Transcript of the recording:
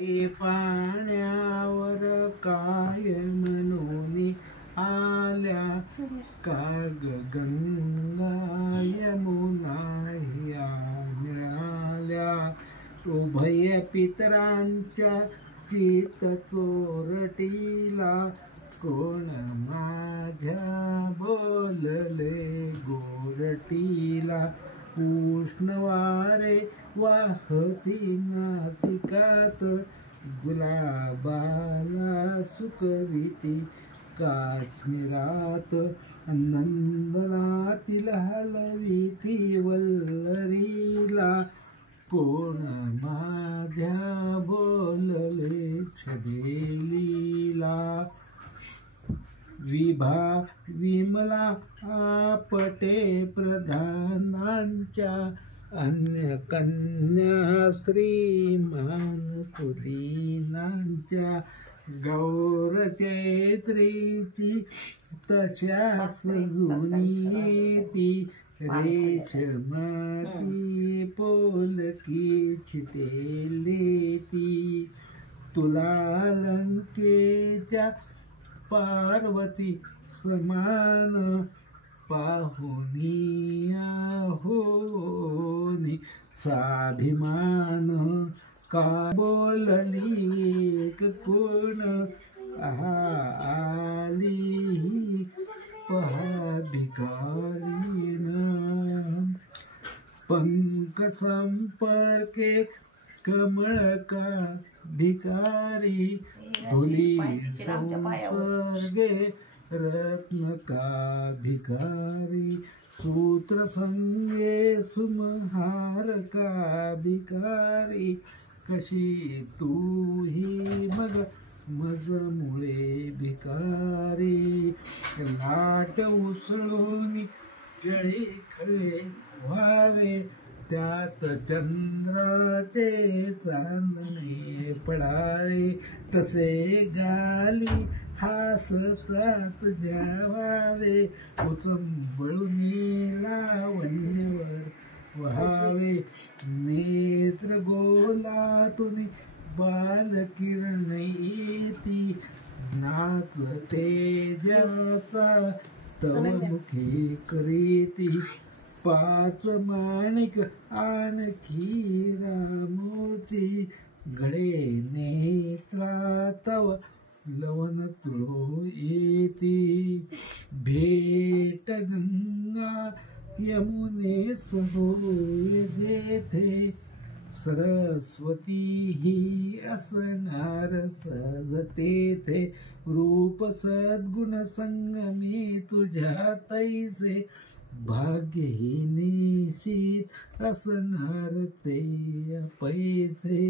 पाण्यावर काय म्हणून आल्या काग गंगा यमुना ह्या मिळाल्या उभय पितरांच्या चित चोरटीला कोण माझ्या बोलले गोरटीला उष्ण वारे वाहती नासिकात गुलाबाला सुकविती काश्मीरात नंदनातील हलविती वल्लरीला कोण माझ्या बोलले छबेलीला विमला आपटे प्रधानांच्या अन्य कन्या श्रीमान कुलीनांच्या गौर चैत्रीची तशाच जुनी ती रेशमाची पोलकी छितेली ती तुला लंकेच्या पार्वती समान पाहुनिया होनी स्वाभिमान का बोलली कोण आली पहा भिकारीन पंख संपर्के कमळ का भिकारी धुली संसर्गे रत्न का भिकारी सूत्र संगे सुमहार का भिकारी कशी तू ही मग मज मुळे भिकारी लाट उसळून जळी खळे व्हावे त्यात चंद्राचे चांदणे पडावे तसे गाली हासतात जावावे उचंबळून लावण्यवर व्हावे नेत्र गोलातून बालकिरण येती नाच तेजाचा तव मुखे करीती पाच माणिक आणखी रामोती गळे नेत्रा तव लवन तुळो येती भेट गंगा यमुने सोय जेथे सरस्वती ही असणार सजतेथे रूप सद्गुण संगमे तुझ्या तैसे भाग्यहीने शीत असणार ते पैसे।